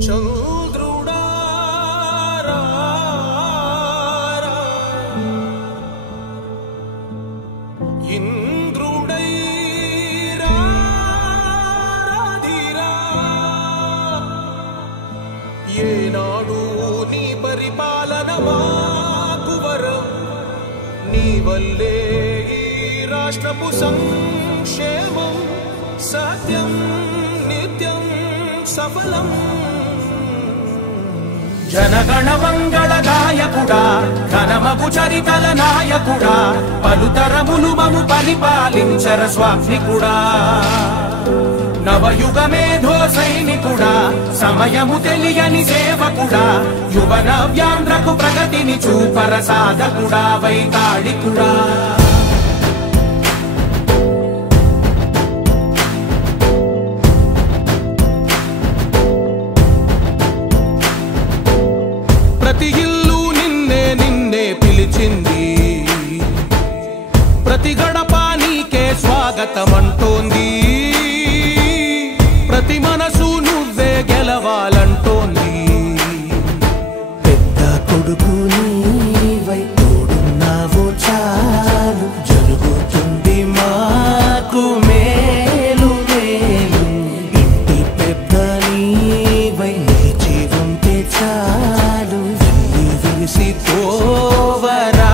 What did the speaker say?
చంద్రుడా ఇంద్రుడై రాధిరా ఏనాడు నీ పరిపాలన మాకు వరం నీ వల్లే ఈ రాష్ట్రపు సంక్షేమం సత్యం నిత్యం సఫలం జనగణ మంగళ గాయకుడా ఘనమగు చరితల నాయకుడా పలుతరములు మము పరిపాలించర స్వామికుడా నవయుగ మేధో సైనికుడా సమయము తెలియని సేవకుడా యువ నవ్యాంధ్రకు ప్రగతిని చూపర సాధకుడా వైతాళికుడా ప్రతి ఇల్లు నిన్నే నిన్నే పిలిచింది ప్రతి గడప నీకే స్వాగతమంటోంది ప్రతి మనసు నువ్వే గెలవాలంటోంది పెద్ద కొడుకు నీవై తోడున్నావు చాలు జరుగుతుంది మాకు మేలు మేలు ఇంటి పెద్ద నీవై నిలిచి ఉంటే చాలు వెల్లి విరిసి తోవరా